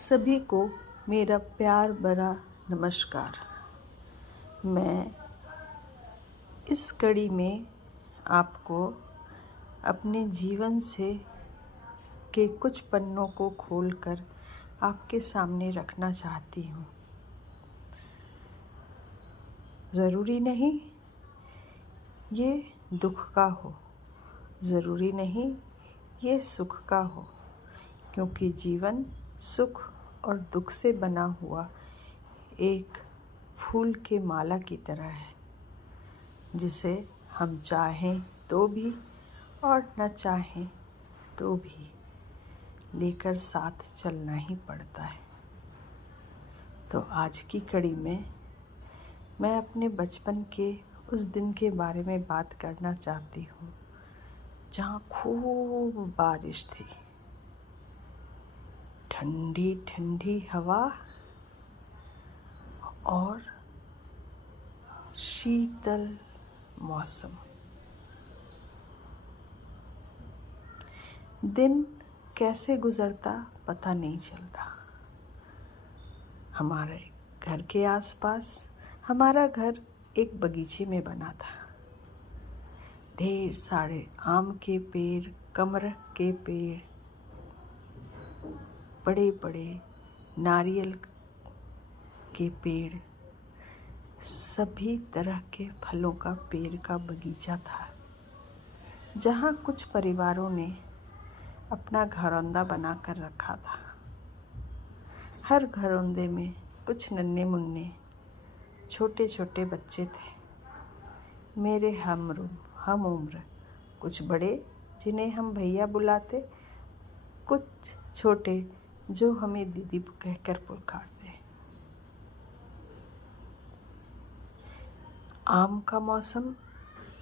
सभी को मेरा प्यार भरा नमस्कार। मैं इस कड़ी में आपको अपने जीवन से के कुछ पन्नों को खोलकर आपके सामने रखना चाहती हूँ। ज़रूरी नहीं ये दुख का हो, ज़रूरी नहीं ये सुख का हो, क्योंकि जीवन सुख और दुख से बना हुआ एक फूल के माला की तरह है, जिसे हम चाहें तो भी और न चाहें तो भी लेकर साथ चलना ही पड़ता है। तो आज की कड़ी में मैं अपने बचपन के उस दिन के बारे में बात करना चाहती हूँ, जहाँ खूब बारिश थी, ठंडी ठंडी हवा और शीतल मौसम। दिन कैसे गुजरता पता नहीं चलता। हमारे घर के आसपास हमारा घर एक बगीचे में बना था। ढेर सारे आम के पेड़, कमरख के पेड़, बड़े बड़े नारियल के पेड़, सभी तरह के फलों का पेड़ का बगीचा था, जहाँ कुछ परिवारों ने अपना घरौंदा बना कर रखा था। हर घरौंदे में कुछ नन्हे मुन्ने छोटे छोटे बच्चे थे, मेरे हम उम्र, कुछ बड़े जिन्हें हम भैया बुलाते, कुछ छोटे जो हमें दीदी कहकर पुकारते। आम का मौसम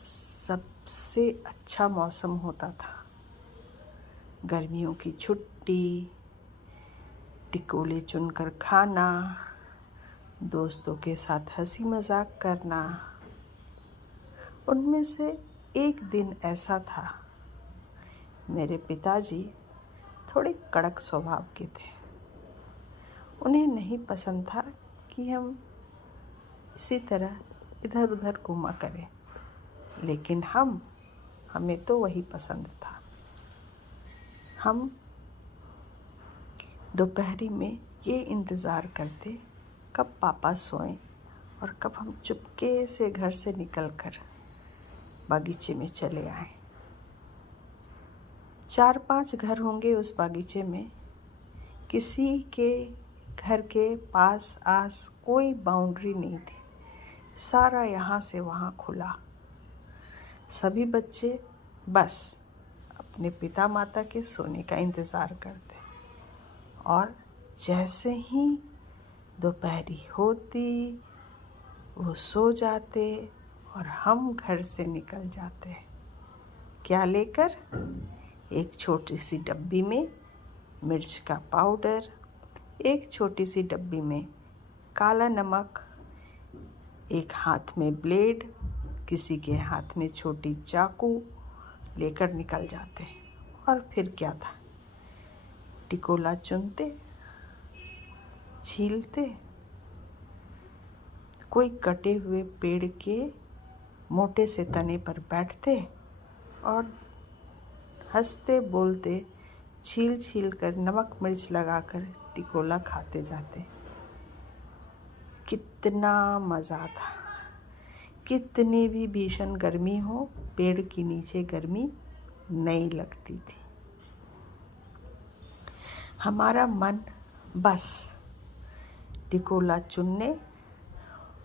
सबसे अच्छा मौसम होता था। गर्मियों की छुट्टी, टिकोले चुनकर खाना, दोस्तों के साथ हंसी मजाक करना। उनमें से एक दिन ऐसा था, मेरे पिताजी थोड़े कड़क स्वभाव के थे। उन्हें नहीं पसंद था कि हम इसी तरह इधर उधर घूमा करें, लेकिन हमें तो वही पसंद था। हम दोपहरी में ये इंतज़ार करते कब पापा सोएं और कब हम चुपके से घर से निकलकर बागीचे में चले आएं। 4-5 घर होंगे उस बागीचे में। किसी के घर के पास आस कोई बाउंड्री नहीं थी, सारा यहाँ से वहाँ खुला। सभी बच्चे बस अपने पिता माता के सोने का इंतज़ार करते, और जैसे ही दोपहरी होती वो सो जाते और हम घर से निकल जाते। क्या लेकर? एक छोटी सी डब्बी में मिर्च का पाउडर, एक छोटी सी डब्बी में काला नमक, एक हाथ में ब्लेड, किसी के हाथ में छोटी चाकू लेकर निकल जाते। और फिर क्या था, टिकोला चुनते, छीलते, कोई कटे हुए पेड़ के मोटे से तने पर बैठते और हंसते बोलते छील छील कर नमक मिर्च लगाकर टिकोला खाते जाते। कितना मज़ा था। कितनी भी भीषण गर्मी हो, पेड़ के नीचे गर्मी नहीं लगती थी। हमारा मन बस टिकोला चुनने,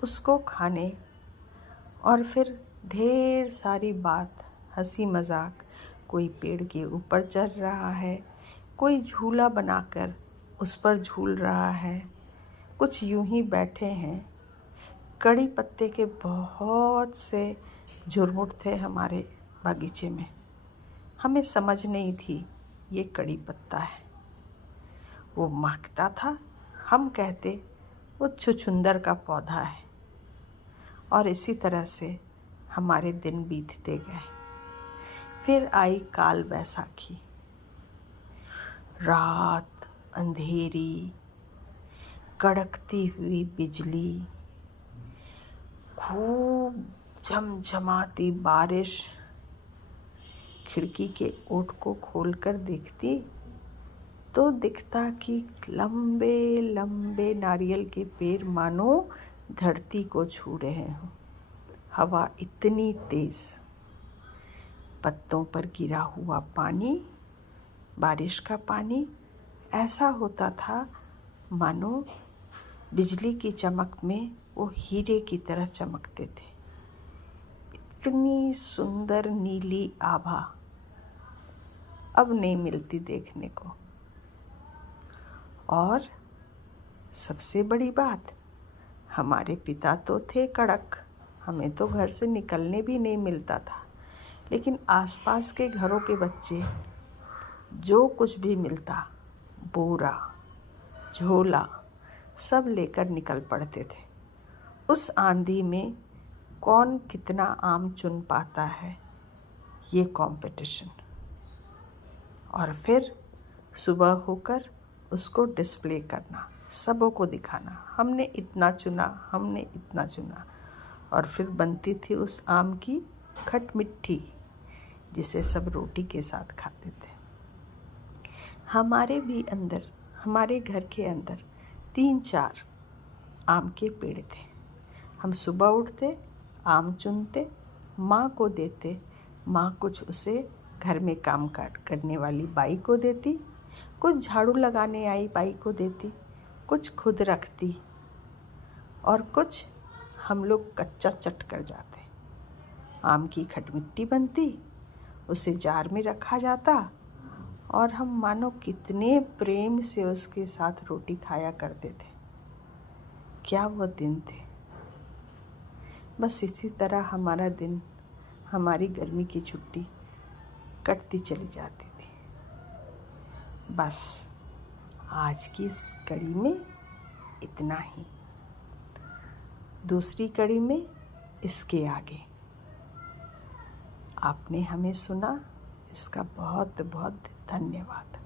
उसको खाने और फिर ढेर सारी बात, हंसी मजाक। कोई पेड़ के ऊपर चढ़ रहा है, कोई झूला बनाकर उस पर झूल रहा है, कुछ यूं ही बैठे हैं। कड़ी पत्ते के बहुत से झुरमुट थे हमारे बागीचे में। हमें समझ नहीं थी ये कड़ी पत्ता है। वो महकता था, हम कहते वो छुछुंदर का पौधा है। और इसी तरह से हमारे दिन बीतते गए। फिर आई काल बैसाखी। रात अंधेरी, कड़कती हुई बिजली, खूब झमझमाती बारिश। खिड़की के ओट को खोलकर देखती तो दिखता कि लंबे लंबे नारियल के पेड़ मानो धरती को छू रहे हों। हवा इतनी तेज, पत्तों पर गिरा हुआ पानी, बारिश का पानी ऐसा होता था मानो बिजली की चमक में वो हीरे की तरह चमकते थे। इतनी सुंदर नीली आभा अब नहीं मिलती देखने को। और सबसे बड़ी बात, हमारे पिता तो थे कड़क, हमें तो घर से निकलने भी नहीं मिलता था, लेकिन आसपास के घरों के बच्चे जो कुछ भी मिलता, बोरा झोला सब लेकर निकल पड़ते थे। उस आंधी में कौन कितना आम चुन पाता है, ये कंपटीशन। और फिर सुबह होकर उसको डिस्प्ले करना, सबों को दिखाना, हमने इतना चुना, हमने इतना चुना। और फिर बनती थी उस आम की खटमिट्ठी, जिसे सब रोटी के साथ खाते थे। हमारे घर के अंदर 3-4 आम के पेड़ थे। हम सुबह उठते, आम चुनते, माँ को देते, माँ कुछ उसे घर में काम करने वाली बाई को देती, कुछ झाड़ू लगाने आई बाई को देती, कुछ खुद रखती और कुछ हम लोग कच्चा चट कर जाते। आम की खटमिट्ठी बनती, उसे जार में रखा जाता और हम मानो कितने प्रेम से उसके साथ रोटी खाया करते थे। क्या वो दिन थे। बस इसी तरह हमारा दिन, हमारी गर्मी की छुट्टी कटती चली जाती थी। बस आज की इस कड़ी में इतना ही। दूसरी कड़ी में इसके आगे। आपने हमें सुना, इसका बहुत बहुत धन्यवाद।